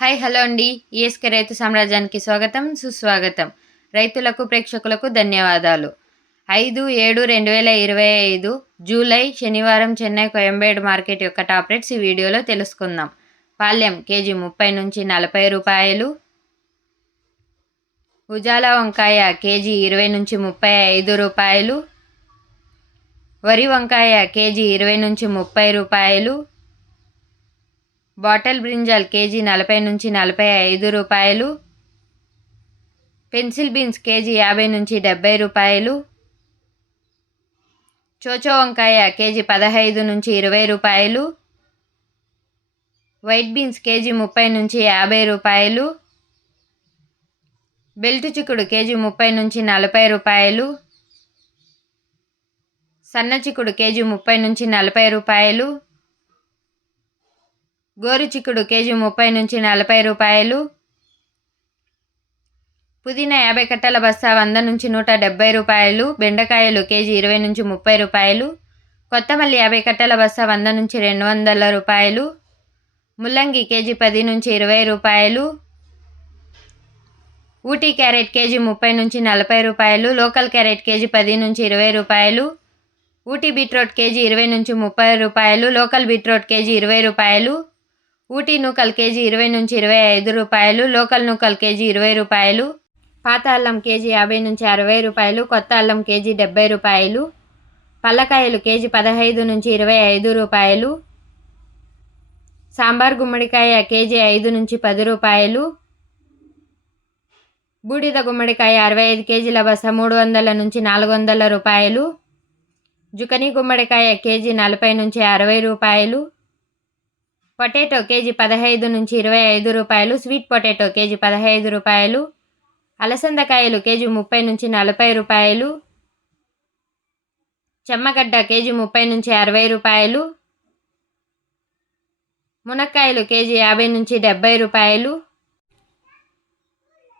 Hi hello అండి. ESK రైతు సామ్రాజ్యానికి స్వాగతం సుస్వాగతం. రైతులకు ప్రేక్షకులకు ధన్యవాదాలు. 5/7/2025 జూలై శనివారం చెన్నై కోయంబేడు మార్కెట్ యొక్క టాప్ రేట్స్ ఈ వీడియోలో తెలుసుకుందాం. పాల్యం కేజీ 30 నుంచి 40 రూపాయలు. ఉజాలా వంకాయ కేజీ 20 నుంచి 35 రూపాయలు. వరి వంకాయ కేజీ 20 నుంచి 30 రూపాయలు. బాటల్ బ్రింజాల్ కేజీ 40 నుంచి 45 రూపాయలు. పెన్సిల్ బీన్స్ కేజీ 50 నుంచి 70 రూపాయలు. చోచో వంకాయ కేజీ 15 నుంచి 20 రూపాయలు. వైట్ బీన్స్ కేజీ 30 నుంచి 50 రూపాయలు. బెల్ట్ చిక్కుడు కేజీ 30 నుంచి 40 రూపాయలు. సన్న చిక్కుడు కేజీ 30 నుంచి 40 రూపాయలు. గోరు చిక్కుడు కేజీ 30 నుంచి 40 రూపాయలు. పుదీనా 50 కట్టల బస్తా 100 నుంచి 170 రూపాయలు. బెండకాయలు కేజీ 20 నుంచి 30 రూపాయలు. కొత్తమల్లి 50 కట్టల బస్తా 100 నుంచి 200 రూపాయలు. ముల్లంగి కేజీ 10 నుంచి 20 రూపాయలు. ఊటీ క్యారెట్ కేజీ 30 నుంచి 40 రూపాయలు. లోకల్ క్యారెట్ కేజీ 10 నుంచి 20 రూపాయలు. ఊటీ బీట్రూట్ కేజీ 20 నుంచి 30 రూపాయలు. లోకల్ బీట్రూట్ కేజీ 20 రూపాయలు. ఊటీ నూకల్ కేజీ 20 నుంచి 25 రూపాయలు. లోకల్ నూకల్ కేజీ 20 రూపాయలు. పాత అల్లం కేజీ 50 నుంచి 60 రూపాయలు. కొత్త అల్లం కేజీ 70 రూపాయలు. పల్లకాయలు కేజీ 15 నుంచి 25 రూపాయలు. సాంబార్ గుమ్మడికాయ కేజీ 5 నుంచి 10 రూపాయలు. బూడిద గుమ్మడికాయ 65 కేజీల బస్తా 300 నుంచి 400 రూపాయలు. జుకనీ గుమ్మడికాయ కేజీ 40 నుంచి 60 రూపాయలు. పొటాటో కేజీ 15 నుంచి 25 రూపాయలు. స్వీట్ పొటాటో కేజీ 15 రూపాయలు. అలసందకాయలు కేజీ 30 నుంచి 40 రూపాయలు. చెమ్మగడ్డ కేజీ 30 నుంచి 60 రూపాయలు. మునక్కాయలు కేజీ 50 నుంచి 70 రూపాయలు.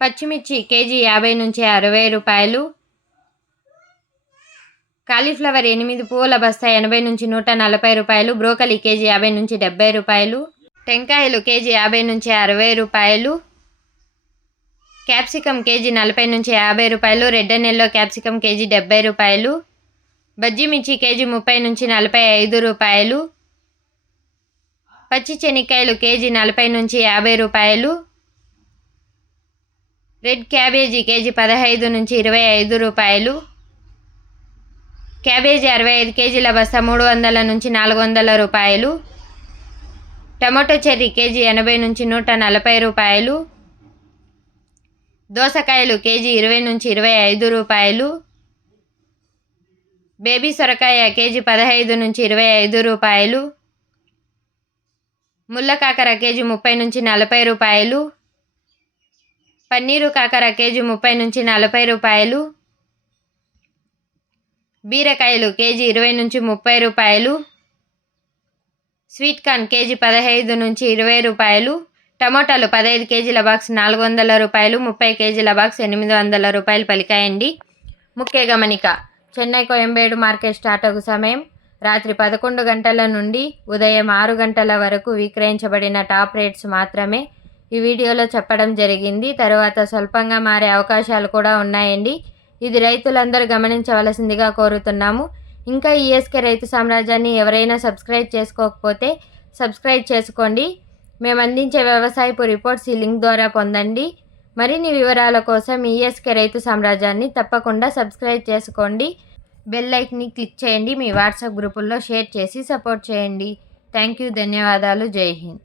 పచ్చిమిర్చి కేజీ 50 నుంచి 60 రూపాయలు. కాలీఫ్లవర్ 8 పువ్వుల బస్తా 80 నుంచి 140 రూపాయలు. బ్రోకలీ కేజీ 50 నుంచి 70 రూపాయలు. టెంకాయలు కేజీ 50 నుంచి 60 రూపాయలు. క్యాప్సికమ్ కేజీ 40 నుంచి 50 రూపాయలు. Red and yellow capsicum KG 70 రూపాయలు. బజ్జీ మిర్చి కేజీ 30 నుంచి 45 రూపాయలు. పచ్చి శనక్కాయలు కేజీ 40 నుంచి 50 రూపాయలు. రెడ్ క్యాబేజీ కేజీ 15 నుంచి 25 రూపాయలు. క్యాబేజీ 65 కేజీల బస్తా 300 నుంచి 400 రూపాయలు. టమాటో చెర్రీ కేజీ 80 నుంచి 140 రూపాయలు. దోసకాయలు కేజీ 20 నుంచి 25 రూపాయలు. బేబీ సొరకాయ కేజీ 15 నుంచి 25 రూపాయలు. ముళ్ళ కాకర కేజీ 30 నుంచి 40 రూపాయలు. పన్నీరు కాకర కేజీ 30 నుంచి 40 రూపాయలు. బీరకాయలు కేజీ 20 నుంచి 30 రూపాయలు. స్వీట్ కార్న్ కేజీ 15 నుంచి 20 రూపాయలు. టమోటాలు 15 కేజీల బాక్స్ 400 రూపాయలు. 30 కేజీల బాక్స్ 800 రూపాయలు పలికాయండి. ముఖ్య గమనిక: చెన్నై కోయంబేడు మార్కెట్ స్టార్ట్ అగు సమయం రాత్రి 11 గంటల నుండి ఉదయం 6 గంటల వరకు విక్రయించబడిన టాప్ రేట్స్ మాత్రమే ఈ వీడియోలో చెప్పడం జరిగింది. తరువాత స్వల్పంగా మారే అవకాశాలు కూడా ఉన్నాయండి. ఇది రైతులందరూ గమనించవలసిందిగా కోరుతున్నాము. ఇంకా ఈఎస్కే రైతు సామ్రాజ్యాన్ని ఎవరైనా సబ్స్క్రైబ్ చేసుకోకపోతే సబ్స్క్రైబ్ చేసుకోండి. మేము అందించే వ్యవసాయపు రిపోర్ట్స్ ఈ లింక్ ద్వారా పొందండి. మరిన్ని వివరాల కోసం ఈఎస్కే రైతు సామ్రాజ్యాన్ని తప్పకుండా సబ్స్క్రైబ్ చేసుకోండి. బెల్ ఐకాన్ని క్లిక్ చేయండి. మీ వాట్సాప్ గ్రూపుల్లో షేర్ చేసి సపోర్ట్ చేయండి. Thank you. ధన్యవాదాలు. జై హింద్.